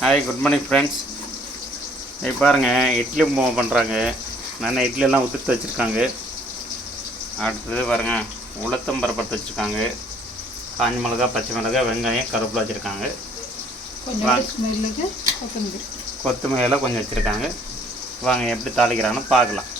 Hi, good morning friends. இப்போ பாருங்கள், இட்லி உப்புமா பண்ணுறாங்க. நல்லா இட்லியெல்லாம் உதிர்த்து வச்சுருக்காங்க. அடுத்தது பாருங்கள், உளுத்தம் பருப்பு வச்சுருக்காங்க. காஞ்ச மிளகா, பச்சை மிளகா, வெங்காயம், கருவேப்பிலை வச்சுருக்காங்க. கொத்தமல்லி எல்லாம் கொஞ்சம் வச்சுருக்காங்க. வாங்க எப்படி தாளிக்கிறாங்கன்னு பார்க்கலாம்.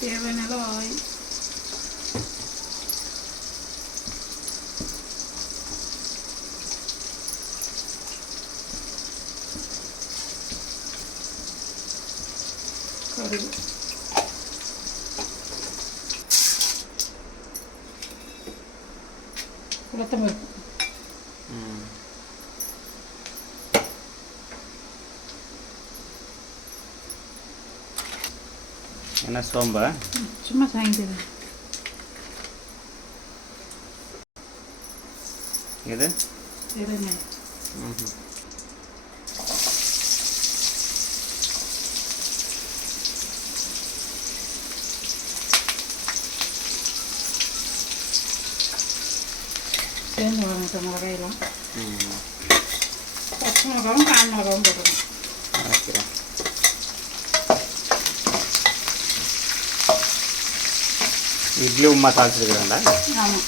தேவையான அளவு ஆயில், கடுகு, உளுத்தம்பருப்பு, என்ன சோம்பா சும்மா சாய்ந்தது இது வெங்காயம், சேர்ந்து வாங்கிட்ட மிளகாயெல்லாம் பச்சை மிளகாவும் காஞ்ச மிளகாவும் போட்டுருக்கோம். இட்லி உப்புமா தாளிச்சிருக்கிறாங்களா? ஆமாம்.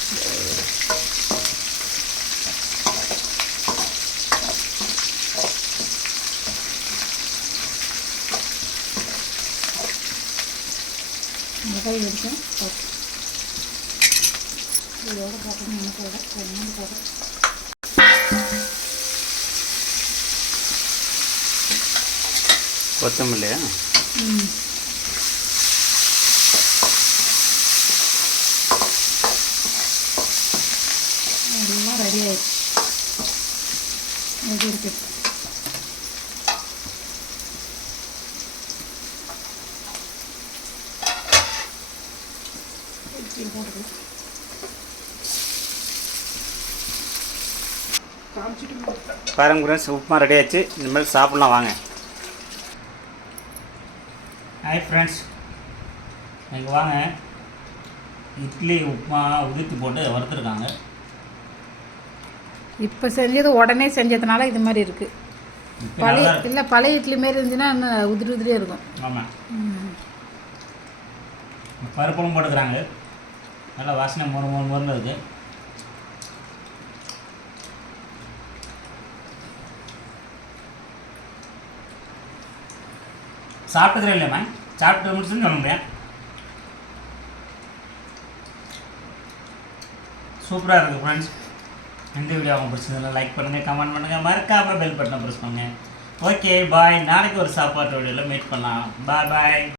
மிளகாய் எடுத்து இதோட போட்டோம். நினைக்கோட கொஞ்சம் போடுறோம். கொத்தமல்லியா? எல்லாம் ரெடி ஆயிடுச்சு. ரெடி இருக்கு. பாருங்க ஃப்ரெண்ட்ஸ், உப்புமா ரெடி ஆச்சு. இனிமேல் சாப்பிட்லாம் வாங்க. ஹாய் ஃப்ரெண்ட்ஸ், இங்கே வாங்க. இட்லி உப்புமா உதிர்த்து போட்டு வறுத்துருக்காங்க. இப்போ செஞ்சது உடனே செஞ்சதுனால இது மாதிரி இருக்குது. பழைய இட்லி மாரி இருந்துச்சுன்னா இன்னும் உதிரி உதிரியாக இருக்கும். ஆமாம், பருப்பும் போட்டுக்கிறாங்க. நல்லா வாசனை மொறு இருக்குது. சாப்பிட்டதே இல்லையம்மா, சாப்பிட்டு முடிச்சுன்னு சொல்ல முடியும். சூப்பராக இருக்குது ஃப்ரெண்ட்ஸ். இந்த வீடியோ அவங்க பிடிச்சதுல லைக் பண்ணுங்கள், கமெண்ட் பண்ணுங்கள், மறக்காமல் பெல் பட்டனை ப்ரெஸ் பண்ணுங்கள். Okay bye. நாளைக்கு ஒரு சாப்பாட்டு வீடியோவில் மீட் பண்ணலாம். பாய்.